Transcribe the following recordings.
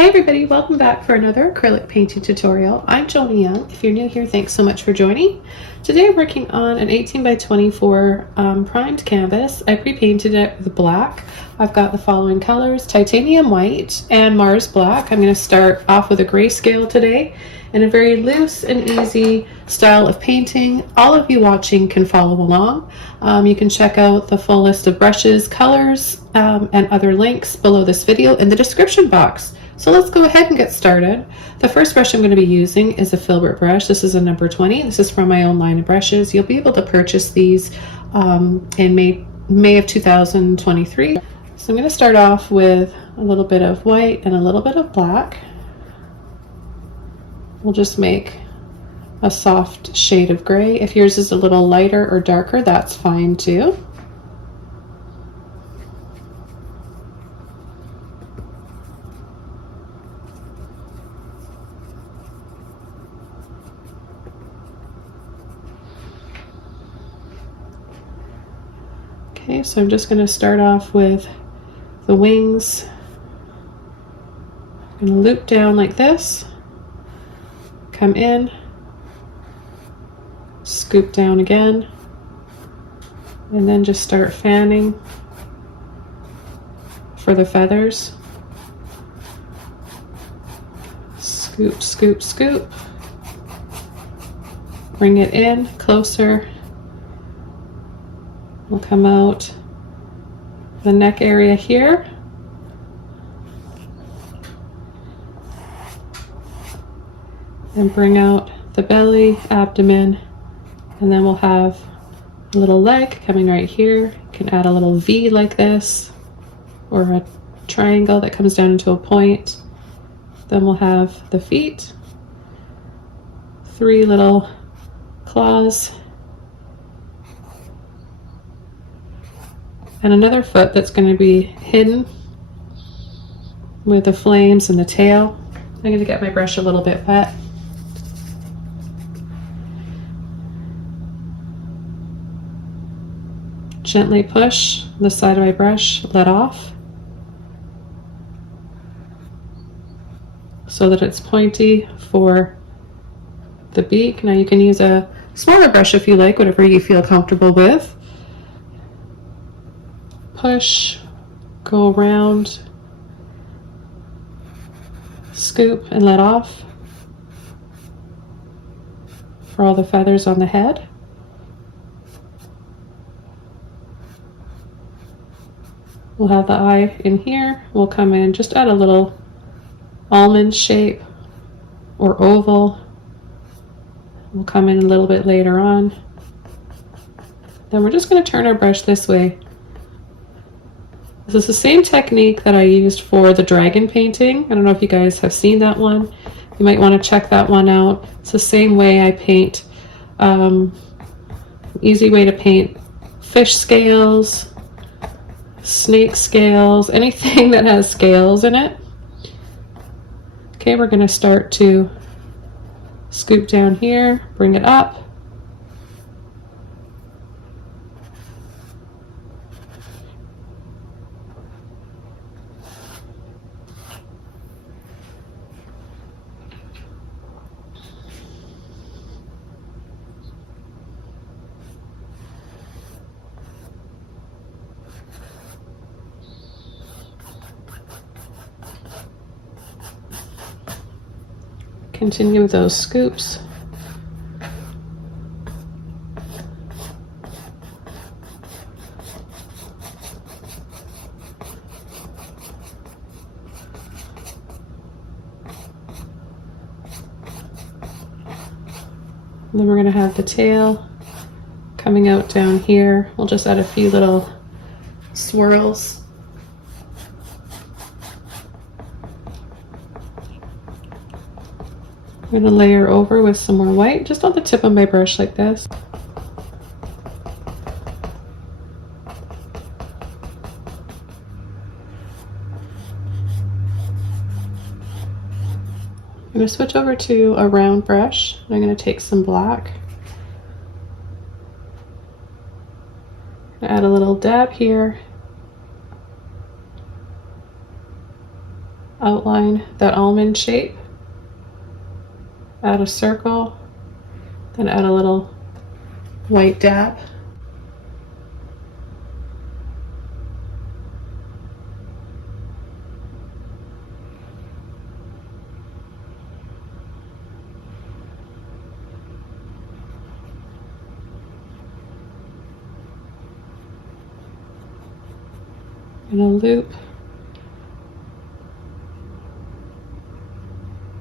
Hi everybody, welcome back for another acrylic painting tutorial. I'm Joni Young. If you're new here, thanks so much for joining. Today I'm working on an 18 by 24 primed canvas. I pre-painted it with black. I've got the following colors: titanium white and Mars black. I'm going to start off with a grayscale today in a very loose and easy style of painting. All of you watching can follow along. You can check out the full list of brushes, colors, and other links below this video in the description box. So let's go ahead and get started. The first brush I'm going to be using is a Filbert brush. This is a number 20. This is from my own line of brushes. You'll be able to purchase these in May of 2023. So I'm going to start off with a little bit of white and a little bit of black. We'll just make a soft shade of gray. If yours is a little lighter or darker, that's fine too. Okay, so I'm just going to start off with the wings. I'm going to loop down like this, come in, scoop down again, and then just start fanning for the feathers. Scoop, scoop, scoop. Bring it in closer. We'll come out the neck area here. And bring out the belly, abdomen, and then we'll have a little leg coming right here. You can add a little V like this, or a triangle that comes down into a point. Then we'll have the feet, 3 little claws, and another foot that's going to be hidden with the flames and the tail. I'm going to get my brush a little bit wet. Gently push the side of my brush, let off, so that it's pointy for the beak. Now you can use a smaller brush if you like, whatever you feel comfortable with. Push, go around, scoop and let off for all the feathers on the head. We'll have the eye in here. We'll come in, just add a little almond shape or oval. We'll come in a little bit later on. Then we're just going to turn our brush this way. This is the same technique that I used for the dragon painting. I don't know if you guys have seen that one. You might want to check that one out. It's the same way I paint. Easy way to paint fish scales, snake scales, anything that has scales in it. Okay, we're going to start to scoop down here, bring it up. Continue with those scoops. And then we're going to have the tail coming out down here. We'll just add a few little swirls. I'm going to layer over with some more white, just on the tip of my brush like this. I'm going to switch over to a round brush. I'm going to take some black. Add a little dab here. outline that almond shape. Add a circle, then add a little white dab. And a loop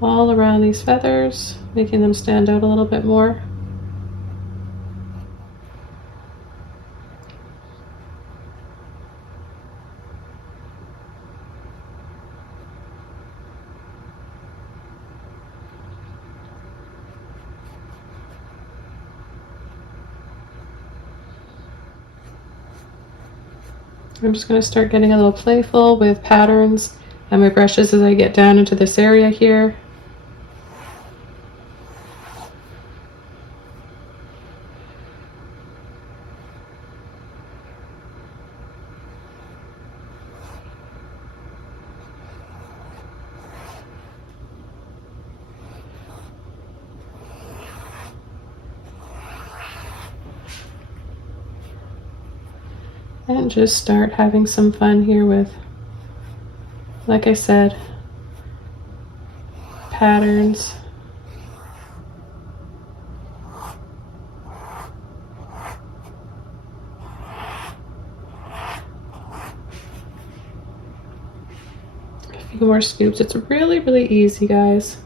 all around these feathers, making them stand out a little bit more. I'm just going to start getting a little playful with patterns and my brushes as I get down into this area here. And just start having some fun here with, like I said, patterns. A few more scoops. It's really, really easy, guys.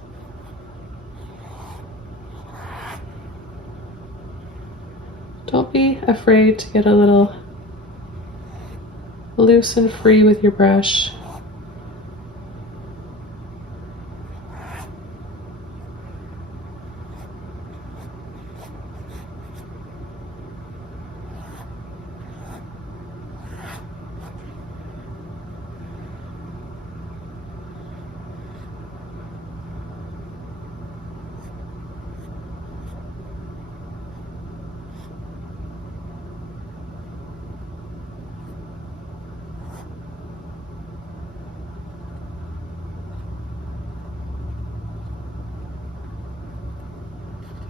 Don't be afraid to get a little loose and free with your brush.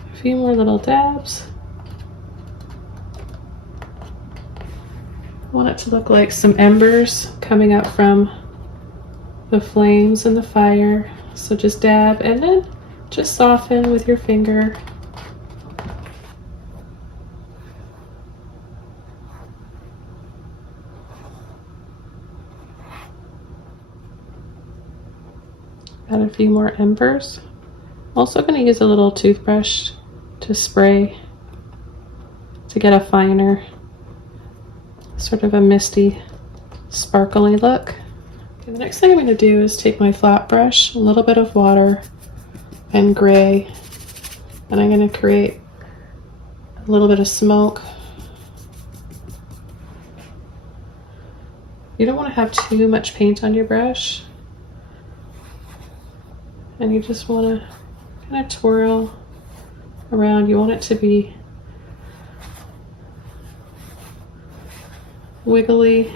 A few more little dabs. I want it to look like some embers coming up from the flames and the fire. So just dab and then just soften with your finger. Add a few more embers. Also going to use a little toothbrush to spray to get a finer, sort of a misty, sparkly look. Okay, the next thing I'm going to do is take my flat brush, a little bit of water and gray, and I'm going to create a little bit of smoke. You don't want to have too much paint on your brush, and you just want to kind of twirl around. You want it to be wiggly.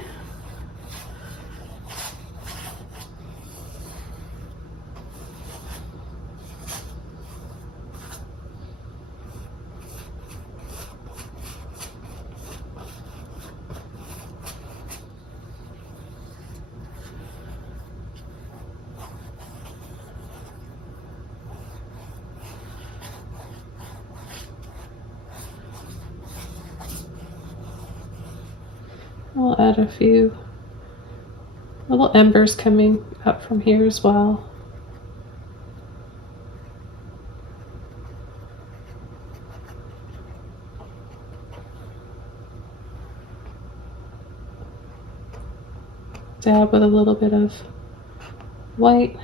We'll add a few little embers coming up from here as well. Dab with a little bit of white.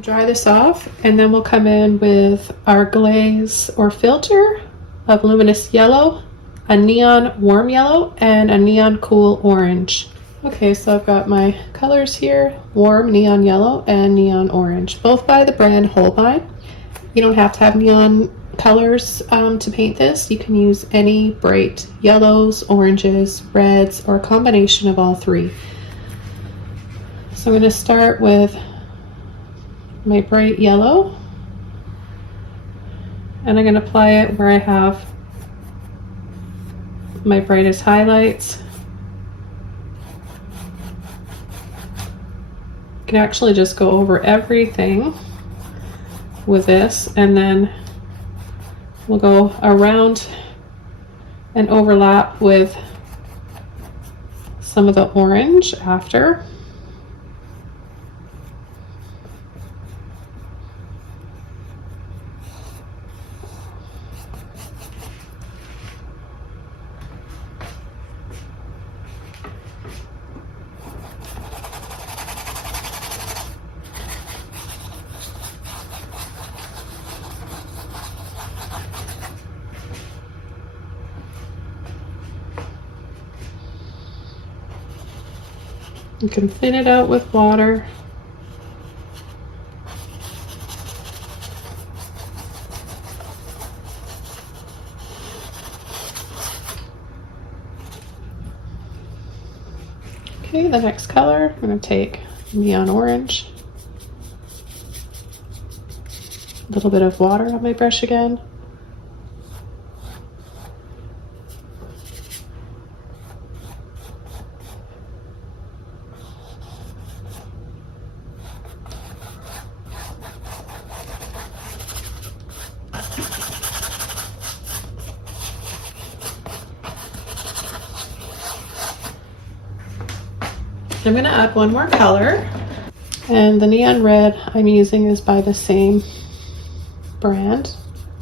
Dry this off, and then we'll come in with our glaze or filter of Luminous yellow, a neon warm yellow, and a neon cool orange. Okay, so I've got my colors here, warm neon yellow and neon orange, both by the brand Holbein. You don't have to have neon colors to paint this. You can use any bright yellows, oranges, reds, or a combination of all three. So I'm going to start with my bright yellow, and I'm going to apply it where I have my brightest highlights. You can actually just go over everything with this, and then we'll go around and overlap with some of the orange after. You can thin it out with water. Okay, the next color, I'm going to take neon orange. A little bit of water on my brush again. I'm going to add one more color, and the neon red I'm using is by the same brand.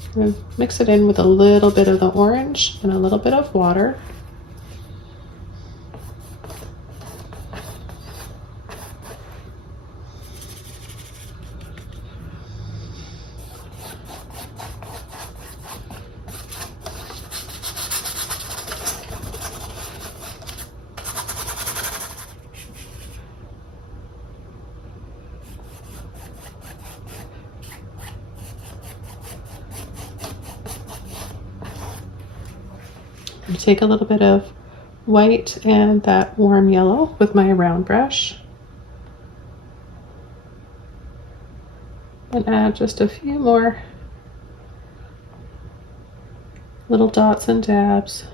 I'm going to mix it in with a little bit of the orange and a little bit of water. Take a little bit of white and that warm yellow with my round brush and add just a few more little dots and dabs.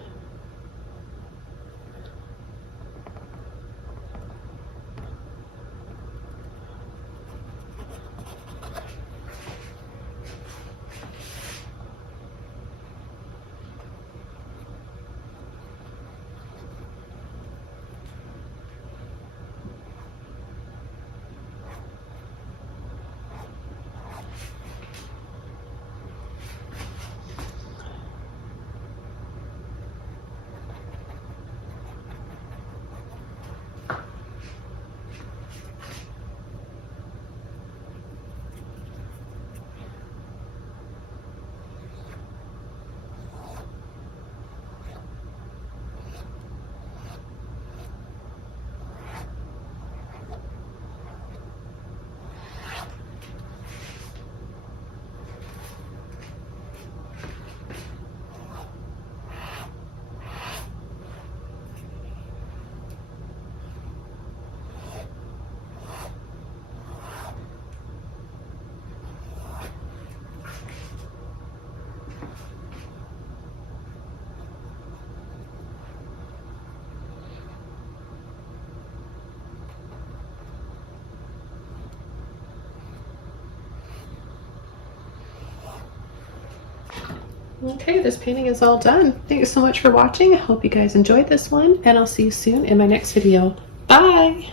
Okay, this painting is all done. Thank you so much for watching. I hope you guys enjoyed this one, and I'll see you soon in my next video. Bye!